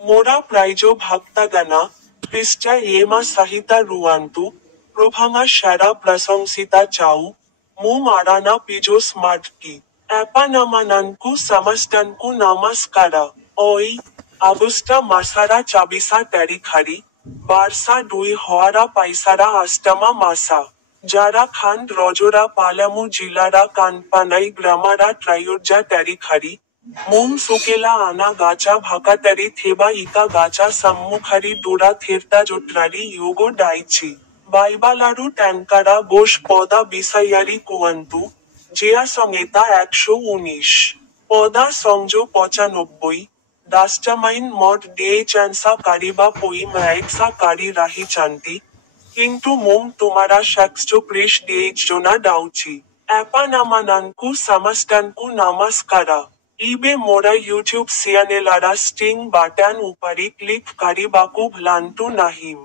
Mora praijo bhaktagana, Krista yema sahita ruantu, Probhanga shara prasomsita chau, Mum arana pijo smartki. Apanamananku samastanku namaskara. Oi, Agusta masara chabisa tarikhari, Barsa dui hoara paisara astama masa. Jara khand rojora palamu jilara kanpanai gramara trayurja tarikhari, Mum sukela ana gacha bhakatari theba ika gacha sammukhari dura thirta jotrari yogo daichi. Baibalaru tankara bosh poda bisayari kuantu, Jea songeta 119 পদা সংযো 95 ডাস্টামাইন মড ডে চান্সা কারিবা পইম রাইটসা কারি রাহি চান্তি কিন্তু মুম তুমারা শাকস্টো প্রেশ ডেজ জোনা ডাউচি অ্যাপানামানানকু সামাস্টানকু নামাস্কারা ইবে মোরা ইউটিউব সিয়ানেলারা স্টিং বাটান উপারি ক্লিক কারিবাকু ভ্লান্টু নাহিম